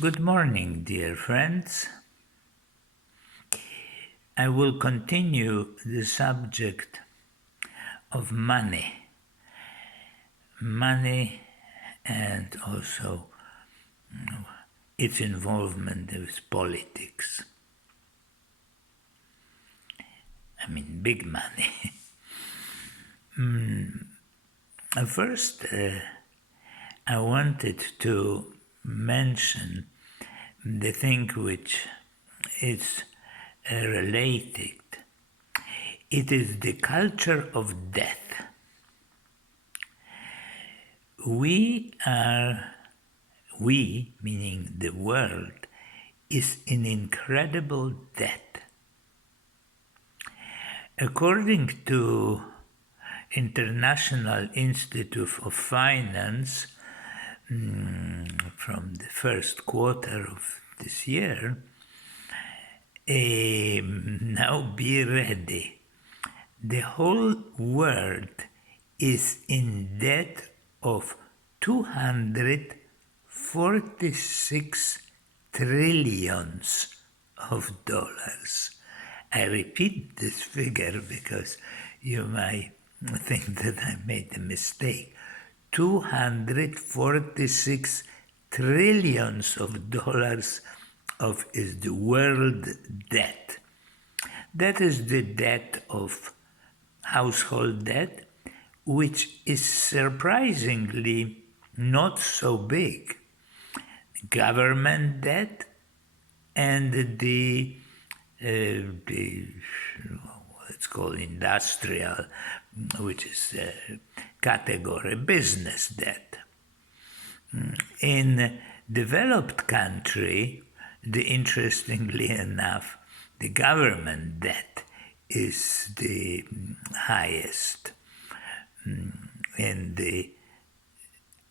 Good morning, dear friends. I will continue the subject of money. Money and also its involvement with politics. I mean, big money. First, I wanted to mention the thing which is related. It is the culture of death. We, meaning the world, is in incredible debt. According to International Institute of Finance, from the first quarter of this year, now be ready. The whole world is in debt of 246 trillions of dollars. I repeat this figure because you might think that I made a mistake. 246 trillions of dollars is the world debt. That is the debt of household debt, which is surprisingly not so big. Government debt and the what's called industrial, which is category business debt. In developed country, interestingly enough, the government debt is the highest. In the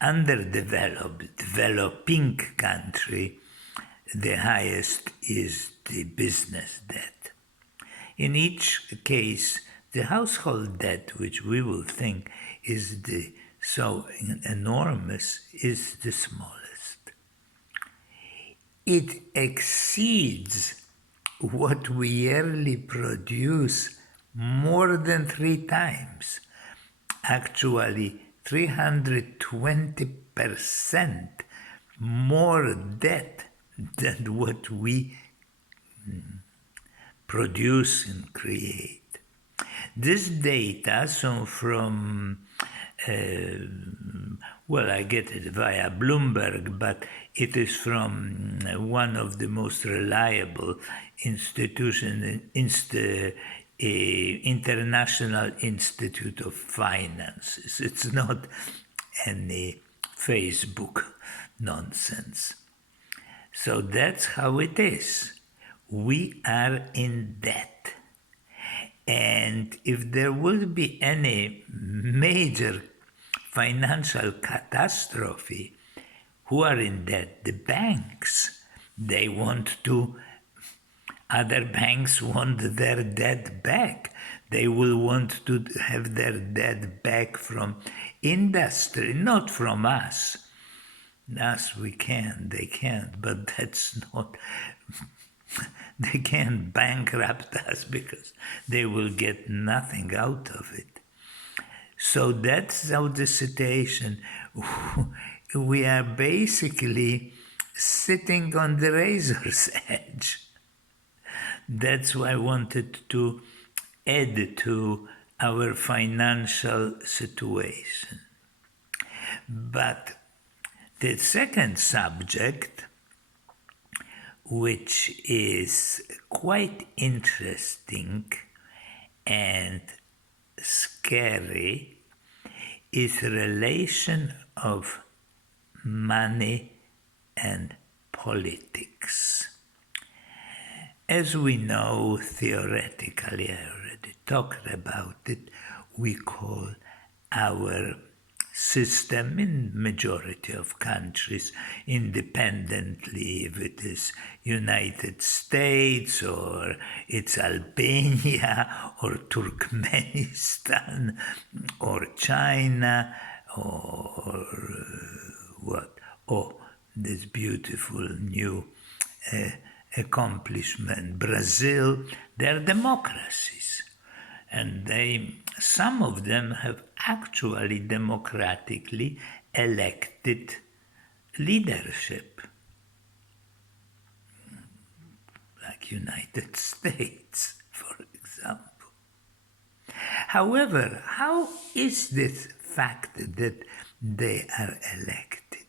underdeveloped, developing country, the highest is the business debt. In each case, the household debt, which we will think is so enormous, is the smallest. It exceeds what we yearly produce more than 3 times. Actually, 320% more debt than what we produce and create. This data, so from, I get it via Bloomberg, but it is from one of the most reliable institutions, International Institute of Finances. It's not any Facebook nonsense. So that's how it is. We are in debt. And if there will be any major financial catastrophe, who are in debt? The banks. They want to, other banks want their debt back. They will want to have their debt back from industry, not from us. Us we can, they can't, but that's not, they can't bankrupt us because they will get nothing out of it. So that's how the situation, we are basically sitting on the razor's edge. That's why I wanted to add to our financial situation. But the second subject, which is quite interesting and scary, is relation of money and politics. As we know, theoretically, I already talked about it, we call our system in majority of countries independently, if it is United States or it's Albania or Turkmenistan or China or this beautiful new accomplishment. Brazil, they're democracies. And some of them have actually democratically elected leadership, like United States, for example. However, how is this fact that they are elected?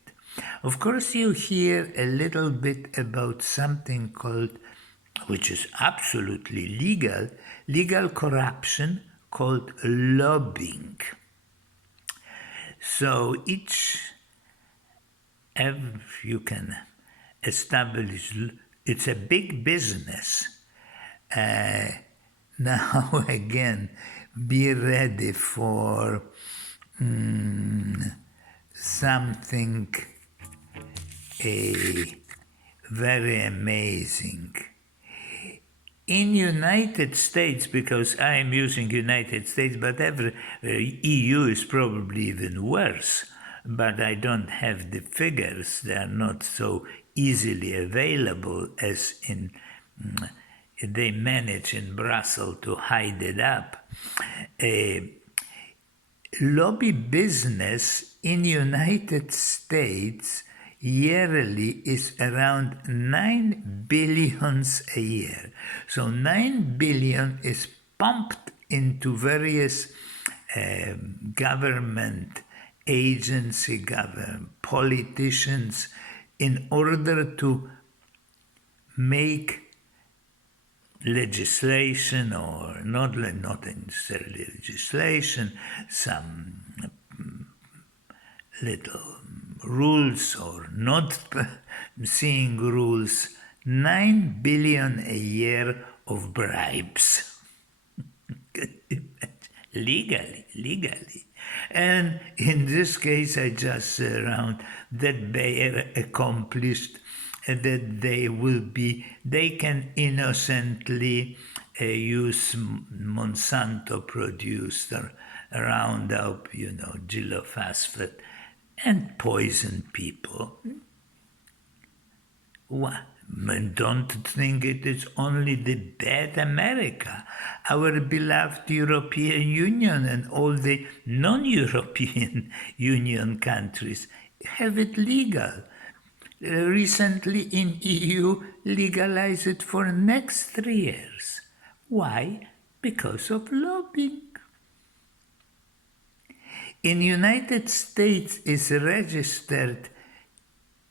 Of course, you hear a little bit about something called, which is absolutely legal corruption called lobbying. So you can establish, it's a big business. Now again, be ready for something very amazing. In United States, because I am using United States, but EU is probably even worse, but I don't have the figures. They are not so easily available as in, they manage in Brussels to hide it up. Lobby business in United States yearly is around 9 billion a year. So 9 billion is pumped into various government agency, politicians, in order to make legislation, or not necessarily legislation, some little rules or not seeing rules. 9 billion a year of bribes. legally. And in this case, I just around that Bayer accomplished that they can innocently use Monsanto produced Roundup, glyphosate, and poison people. What? Don't think it is only the bad America. Our beloved European Union and all the non-European Union countries have it legal. Recently in EU legalized it for next 3 years. Why? Because of lobbying. In United States is registered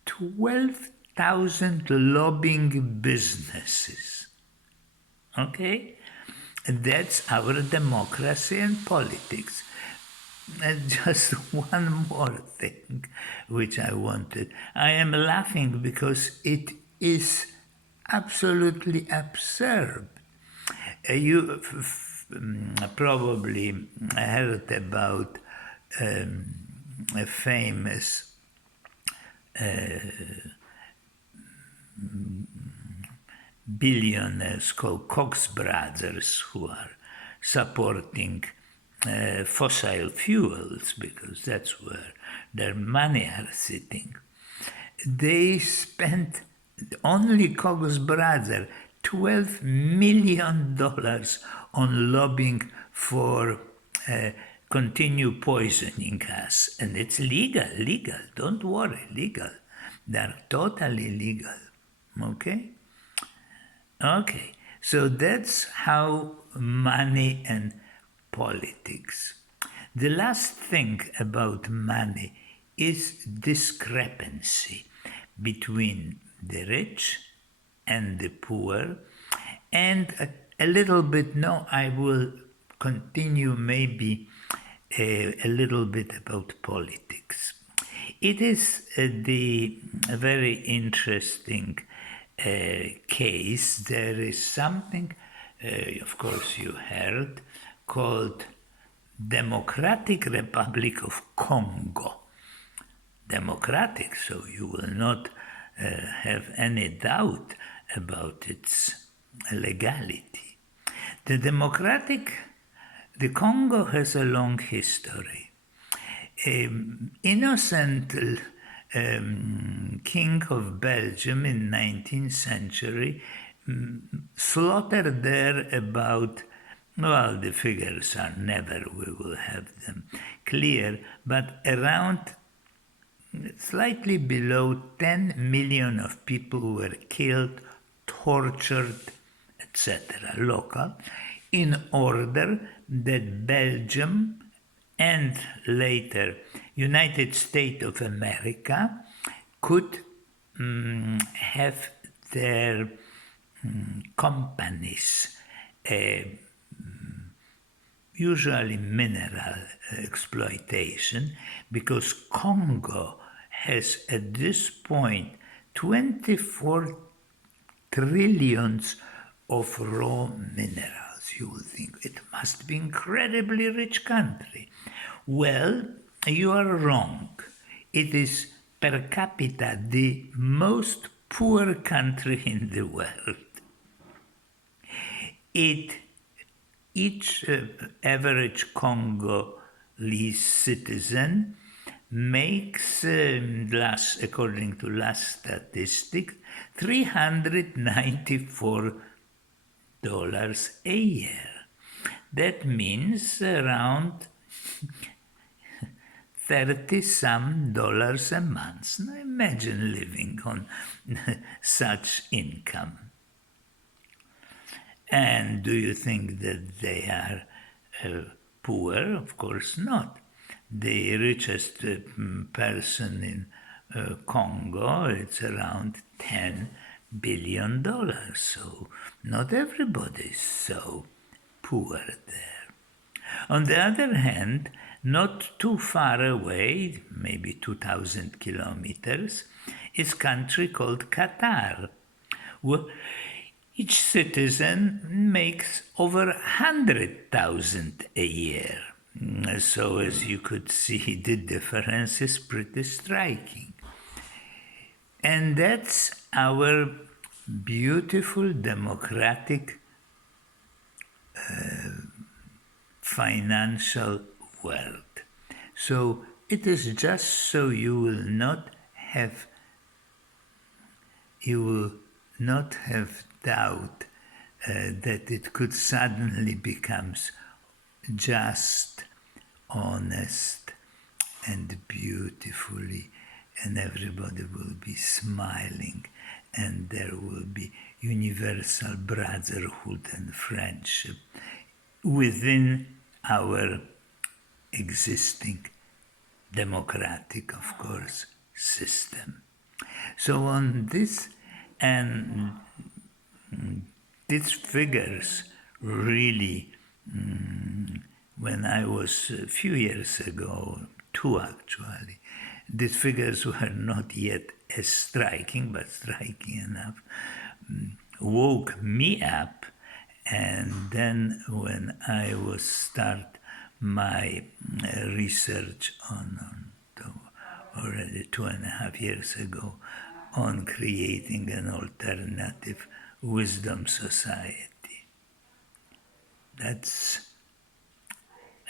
12,000 lobbying businesses. Okay? That's our democracy and politics. And just one more thing which I wanted. I am laughing because it is absolutely absurd. You probably heard about a famous billionaires called Koch brothers, who are supporting fossil fuels because that's where their money are sitting. They spent, only Koch's brother, $12 million on lobbying for continue poisoning us. And it's legal, don't worry, legal. They're totally legal, okay? Okay, so that's how money and politics. The last thing about money is discrepancy between the rich and the poor, and a little bit, I will continue maybe a little bit about politics. It is a very interesting case. There is something, of course you heard, called Democratic Republic of Congo. Democratic, so you will not have any doubt about its legality. The Congo has a long history. Innocent king of Belgium in 19th century slaughtered there about, well, the figures are never, we will have them clear, but around slightly below 10 million of people were killed, tortured, etc., local, in order that Belgium and later United States of America could have their companies, usually mineral exploitation, because Congo has at this point 24 trillions of raw minerals. You will think it must be incredibly rich country. Well, you are wrong. It is per capita the most poor country in the world. Each average Congolese citizen makes, according to last statistics, $394 a year. That means around $30-some a month. Now imagine living on such income. And do you think that they are poor? Of course not. The richest person in Congo, it's around $10 billion. So not everybody is so poor there. On the other hand, not too far away, maybe 2,000 kilometers, is a country called Qatar, where each citizen makes over 100,000 a year. So as you could see, the difference is pretty striking. And that's our beautiful democratic financial world. So it is just so you will not have doubt that it could suddenly become just, honest, and beautifully, and everybody will be smiling, and there will be universal brotherhood and friendship within our existing democratic, of course, system. So on this, and these figures really, when I was a few years ago, 2 actually, these figures were not yet as striking, but striking enough, woke me up. And then when I was start my research on already 2.5 years ago, on creating an alternative wisdom society. That's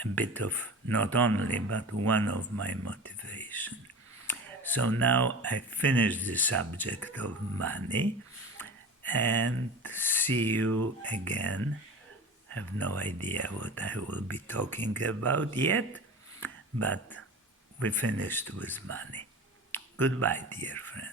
a bit of, not only, but one of my motivation. So now I finished the subject of money, and see you again. Have no idea what I will be talking about yet, but we finished with money. Goodbye, dear friend.